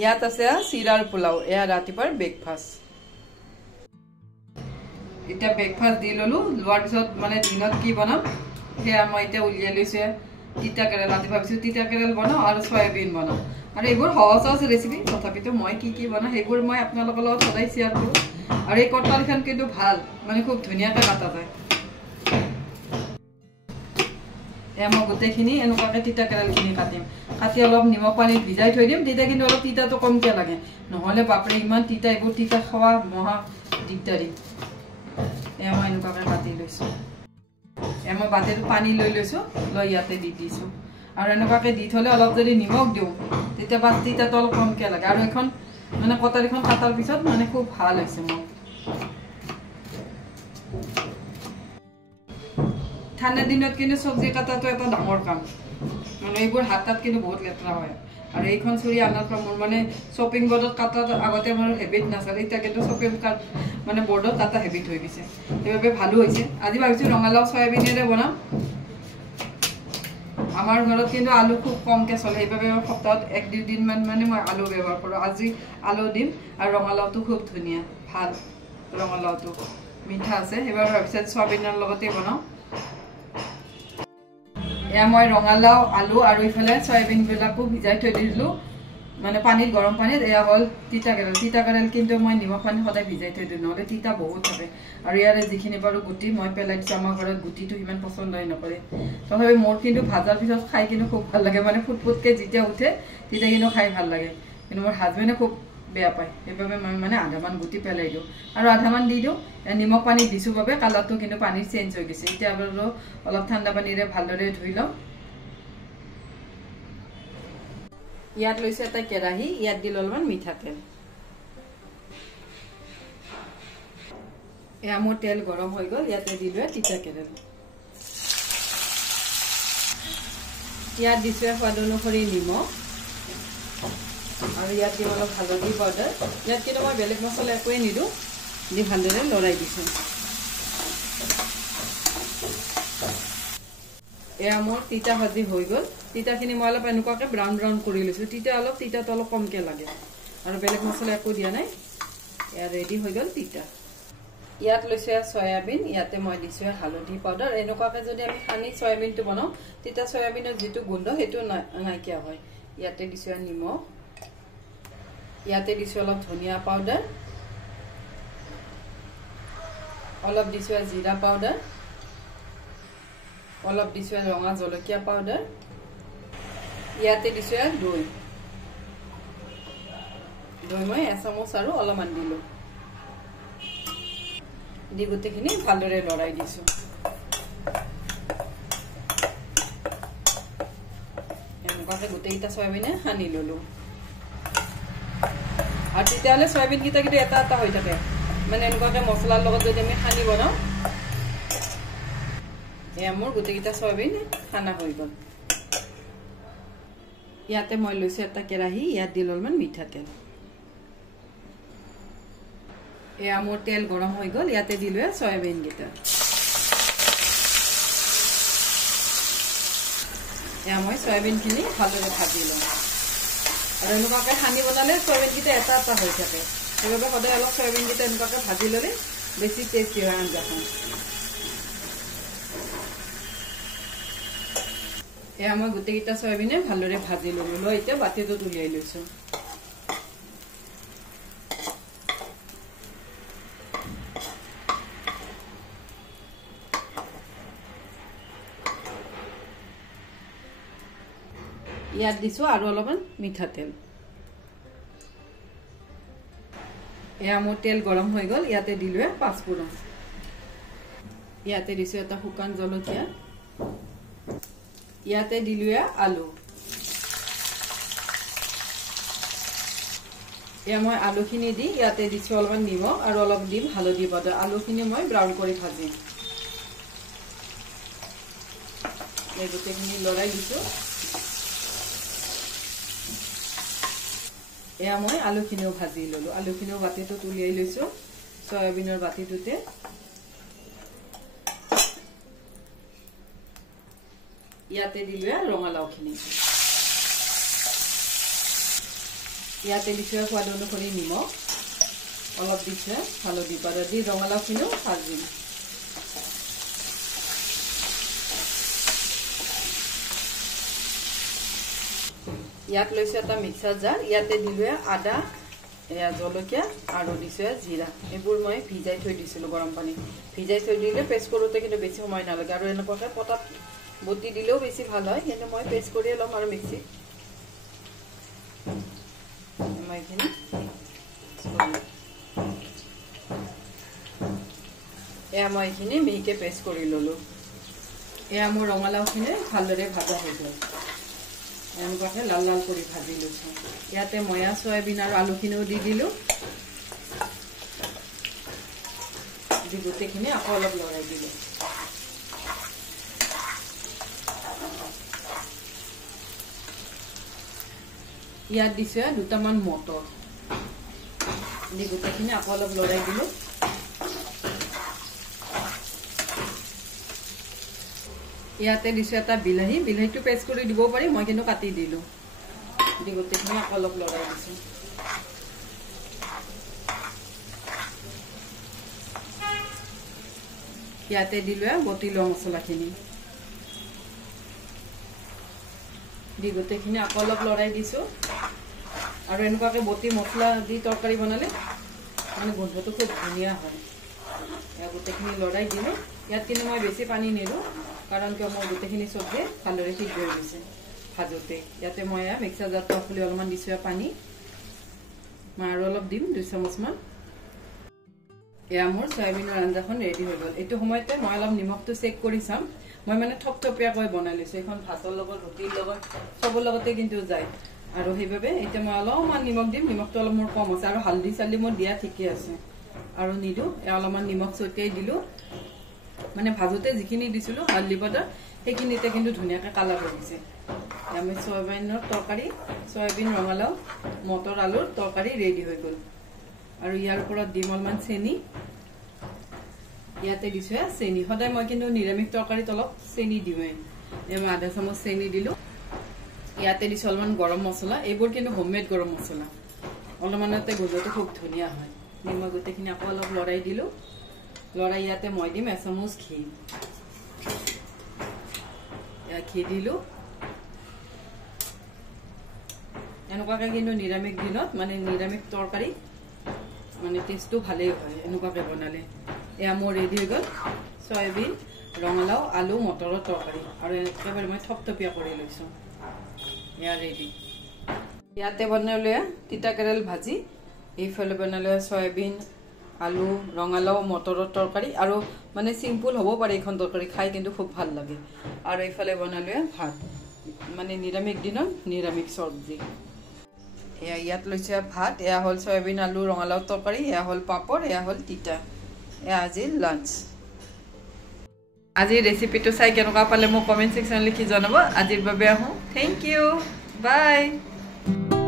ইয়াত আছে চিৰাৰ পোলাও এয়া ৰাতিপুৱাৰ ব্ৰেকফাষ্ট এতিয়া ব্ৰেকফাষ্ট দি ললো লোৱাৰ পিছত মানে দিনত কি বনাম সেয়া মই এতিয়া উলিয়াই লৈছো তিতা কেৰেলা আজি ভাবিছো তিতা কেৰেলা বনাও আৰু সয়াবিন বনাও আৰু এইবোৰ সহজ ৰেচিপি তথাপিতো মই কি বনাও সেইবোৰ মই আপোনালোকৰ লগত সদায় শ্বেয়াৰ কৰো আৰু এই কঁঠালখন কিন্তু ভাল মানে খুব ধুনীয়াকৈ কাটা যায় মই গোটেইখিনি এনেকুৱাকৈ তিতা কেৰেলাখিনি কাটিম কাটি অলপ নিমখ পানীত ভিজাই থৈ দিম তেতিয়া কিন্তু অলপ তিতাটো কমকৈ লাগে নহ'লে বাপৰে ইমান তিতা এইবোৰ তিতা খোৱা মহা দিগদাৰী মই এনেকুৱাকৈ কাটি লৈছোঁ মই বাতিটো পানী লৈ লৈছোঁ লৈ ইয়াতে দি দিছোঁ আৰু এনেকুৱাকৈ দি থ'লে অলপ যদি নিমখ দিওঁ তেতিয়া বা তিতাটো অলপ কমকৈ লাগে আৰু এখন মানে কটাৰীখন কাটাৰ পিছত মানে খুব ভাল হৈছে মোৰ ঠাণ্ডা দিনত কিন্তু চব্জি কাটাটো এটা ডাঙৰ কাম মানে এইবোৰ হাতত কিন্তু বহুত লেতেৰা হয় আৰু এইখন চুৰি আনাৰ পৰা মোৰ মানে শ্বপিং বৰ্ডত কাটাৰ আগতে মোৰ হেবিট নাছিল এতিয়া কিন্তু শ্বপিং মানে বৰ্ডত কাটা হেবিট হৈ গৈছে সেইবাবে ভালো হৈছে আজি ভাবিছোঁ ৰঙালাও সয়াবিনেৰে বনাম আমাৰ ঘৰত কিন্তু আলু খুব কমকৈ চলে সেইবাবে মই সপ্তাহত 1-2 দিনমান মানে মই আলু ব্যৱহাৰ কৰোঁ আজি আলু দিম আৰু ৰঙালাওটো খুব ধুনীয়া ভাল ৰঙালাওটো মিঠা আছে সেইবাবে ভাবিছোঁ সয়াবিনৰ লগতে বনাওঁ এয়া মই ৰঙালাও আলু আৰু ইফালে সয়াবিনবিলাকো ভিজাই থৈ দিলোঁ মানে পানীত গৰম পানীত এয়া হ'ল তিতা কেৰেলা কিন্তু মই নিমখ পানী সদায় ভিজাই থৈ দিওঁ নহ'লে তিতা বহুত থাকে আৰু ইয়াৰে যিখিনি বাৰু গুটি মই পেলাই দিছোঁ আমাৰ ঘৰত গুটিটো ইমান পচন্দই নকৰে তথাপি মোৰ কিন্তু ভাজাৰ পিছত খাই কিন্তু খুব ভাল লাগে মানে ফুটফুটকৈ যেতিয়া উঠে তেতিয়া কিন্তু খাই ভাল লাগে কিন্তু মোৰ হাজবেণ্ডে খুব বেয়া পায় সেইবাবে মই মানে আধামান গুটি পেলাই দিওঁ আৰু আধামান দি দিওঁ নিমখ পানী দিছোঁ বাবে কালাৰটো কিন্তু পানীৰ চেঞ্জ হৈ গৈছে এতিয়া বাৰু অলপ ঠাণ্ডা পানীৰে ভালদৰে ধুই লওঁ ইয়াত লৈছোঁ এটা কেৰাহী ইয়াত দিলোঁ অলপমান মিঠাতেল এয়া মোৰ তেল গৰম হৈ গ'ল ইয়াতে দিলোঁ তিতা কেৰেলা ইয়াত দিছোঁ সোৱাদ অনুসৰি নিমখ আৰু ইয়াত দিম অলপ হালধি পাউডাৰ ইয়াত কিন্তু মই বেলেগ মছলা একোৱে নিদিওঁ দি ভালদৰে লৰাই দিছোঁ এয়া মোৰ তিতা ভাজি হৈ গ'ল তিতাখিনি মই অলপ এনেকুৱাকৈ ব্ৰাউন কৰি লৈছোঁ তিতাটো অলপ কমকৈ লাগে আৰু বেলেগ মছলা একো দিয়া নাই এয়া ৰেডি হৈ গ'ল তিতা ইয়াত লৈছোঁ সয়াবিন ইয়াতে মই দিছোঁ হালধি পাউডাৰ এনেকুৱাকৈ যদি আমি সানি সয়াবিনটো বনাওঁ তেতিয়া সয়াবিনৰ যিটো গোন্ধ সেইটো নাইকিয়া হয় ইয়াতে দিছোঁ নিমখ ইয়াতে দিছোঁ অলপ ধনিয়া পাউডাৰ অলপ দিছোঁ জিৰা পাউডাৰ অলপ দিছোঁ ৰঙা জলকীয়া পাউডাৰ ইয়াতে দিছোঁ দৈ মই 1 চামুচ আৰু অলপমান দিলোঁ দি গোটেইখিনি ভালদৰে লৰাই দিছোঁ এনেকুৱাকৈ গোটেইকেইটা সয়াবিনে সানি ল'লোঁ আৰু তেতিয়াহ'লে সয়াবিনকেইটা কিন্তু এটা হৈ থাকে মানে এনেকুৱাকৈ মছলাৰ লগত যদি আমি সানি বনাওঁ এয়া মোৰ গোটেইকেইটা সয়াবিন সানা হৈ গ'ল ইয়াতে মই লৈছোঁ এটা কেৰাহী ইয়াত দিলোঁ অলপমান মিঠাতেল এয়া মোৰ তেল গৰম হৈ গ'ল ইয়াতে দিলোঁ সয়াবিনকেইটা এয়া মই সয়াবিনখিনি ভালদৰে ভাজি লওঁ আৰু এনেকুৱাকৈ সানি বনালে সয়াবিনকেইটা এটা হৈ থাকে সেইবাবে সদায় অলপ সয়াবিনকেইটা এনেকুৱাকৈ ভাজি ল'লে বেছি টেষ্টি হয় আঞ্জাখন এয়া মই গোটেইকেইটা সয়াবিনে ভালদৰে ভাজি ল'লোঁ লৈ এতিয়া বাতিটোত উলিয়াই লৈছোঁ ইয়াত দিছোঁ আৰু অলপমান মিঠাতেল এয়া মোৰ তেল গৰম হৈ গ'ল ইয়াতে দিলোঁ পাঁচফোৰণ ইয়াতে দিছোঁ এটা শুকান জলকীয়া ইয়াতে দিলোঁ আলু এয়া মই আলুখিনি দি ইয়াতে দিছোঁ অলপমান নিমখ আৰু অলপ দিম হালধি পাউডাৰ আলুখিনি মই ব্ৰাউন কৰি ভাজিম এই গোটেইখিনি লৰাই দিছোঁ এয়া মই আলুখিনিও ভাজি ল'লোঁ আলুখিনিও বাতিটোত উলিয়াই লৈছোঁ সয়াবিনৰ বাতিটোতে ইয়াতে দিলোঁ ৰঙালাওখিনি ইয়াতে দিছোঁ সোৱাদ অনুসৰি নিমখ অলপ দিছোঁ হালধি পাউডাৰ দি ৰঙালাওখিনিও ভাজিম ইয়াত লৈছোঁ এটা মিক্সাৰ জাৰ ইয়াতে দিলোঁ আদা এয়া জলকীয়া আৰু দিছোঁ জিৰা এইবোৰ মই ভিজাই থৈ দিছিলোঁ গৰম পানী ভিজাই থৈ দিলে পেষ্ট কৰোঁতে কিন্তু বেছি সময় নালাগে আৰু এনেকুৱাকৈ পটাত বটি দিলেও বেছি ভাল হয় কিন্তু মই পেষ্ট কৰিয়ে ল'ম আৰু মিক্সিত মই এইখিনি এয়া মই এইখিনি মিহিকৈ পেষ্ট কৰি ল'লোঁ এয়া মোৰ ৰঙালাওখিনি ভালদৰে ভাজা হৈ গ'ল এনেকুৱাকৈ লাল লাল কৰি ভাজি লৈছোঁ ইয়াতে ময়া চয়াবিন আৰু আলুখিনিও দি দিলোঁ দি গোটেইখিনি আকৌ অলপ লৰাই দিলোঁ ইয়াত দিছোঁ দুটামান মটৰ দি গোটেইখিনি আকৌ অলপ লৰাই দিলোঁ ইয়াতে দিছোঁ এটা বিলাহী বিলাহীটো পেষ্ট কৰি দিব পাৰি মই কিন্তু কাটি দিলোঁ দি গোটেইখিনি আকৌ অলপ লৰাই দিছোঁ ইয়াতে দিলোঁ বটি লোৱা মছলাখিনি দি গোটেইখিনি আকৌ অলপ লৰাই দিছোঁ আৰু এনেকুৱাকৈ বটি মছলা দি তৰকাৰী বনালে মানে গোন্ধটো খুব ধুনীয়া হয় গোটেইখিনি লৰাই দিলোঁ ইয়াত কিন্তু মই বেছি পানী নিদিওঁ কাৰণ কিয় মোৰ গোটেইখিনি চব্জি ভালদৰে সিদ্ধ হৈ গৈছে ভাজোতে ইয়াতে মই মিক্সাৰ জাৰটো খুলি অলপমান দিছোঁ পানী মই আৰু অলপ দিম 2 চামুচমান এয়া মোৰ চয়াবিনৰ আঞ্জাখন ৰেডি হৈ গ'ল এইটো সময়তে মই অলপ নিমখটো চেক কৰি চাম মই মানে থপথপীয়াকৈ বনাই লৈছোঁ এখন ভাতৰ লগত ৰুটিৰ লগত চবৰ লগতে কিন্তু যায় আৰু সেইবাবে এতিয়া মই অলপমান নিমখ দিম নিমখটো অলপ মোৰ কম আছে আৰু হালধি চালধি মোৰ দিয়া ঠিকে আছে আৰু নিদিওঁ অলপমান নিমখ ছটিয়াই দিলোঁ মানে ভাজোতে যিখিনি দিছিলোঁ হালধি পাউডাৰ সেইখিনিতে কিন্তু ধুনীয়াকৈ কালাৰ হৈ গৈছে আমি চয়াবিনৰ তৰকাৰী চয়াবিন ৰঙালাও মটৰ আলুৰ তৰকাৰী ৰেডি হৈ গ'ল আৰু ইয়াৰ ওপৰত দিম অলপমান চেনি ইয়াতে দিছোঁ চেনি সদায় মই কিন্তু নিৰামিষ তৰকাৰীত অলপ চেনি দিওঁৱেই মই আধা চামুচ চেনি দিলোঁ ইয়াতে দিছোঁ অলপমান গৰম মছলা এইবোৰ কিন্তু হোমমেড গৰম মছলা অলপমানতে গোন্ধটো খুব ধুনীয়া হয় মই গোটেইখিনি আকৌ অলপ লৰাই দিলোঁ লৰাই ইয়াতে মই দিম এচামুচ ঘি ঘি দিলোঁ এনেকুৱাকৈ কিন্তু নিৰামিষ দিনত মানে নিৰামিষ তৰকাৰী মানে টেষ্টটো ভালেই হয় এনেকুৱাকৈ বনালে এয়া মোৰ ৰেডি হৈ গ'ল চয়াবিন ৰঙালাও আলু মটৰৰ তৰকাৰী আৰু একেবাৰে মই থপথপীয়া কৰি লৈছোঁ এয়া ৰেডি ইয়াতে বনালে তিতা কেৰেলা ভাজি এইফালে বনালে চয়াবিন আলু ৰঙালাও মটৰৰ তৰকাৰী আৰু মানে চিম্পুল হ'ব পাৰে এইখন তৰকাৰী খাই কিন্তু খুব ভাল লাগে আৰু এইফালে বনালে ভাত মানে নিৰামিষ দিনত নিৰামিষ চব্জি এয়া ইয়াত লৈছে ভাত এয়া হ'ল চয়াবিন আলু ৰঙালাও তৰকাৰী এয়া হ'ল পাপৰ এয়া হ'ল তিতা এয়া আজিৰ লাঞ্চ আজিৰ ৰেচিপিটো চাই কেনেকুৱা পালে মোক কমেণ্ট ছেকশ্যনত লিখি জনাব আজিৰ বাবে আহোঁ থেংক ইউ বাই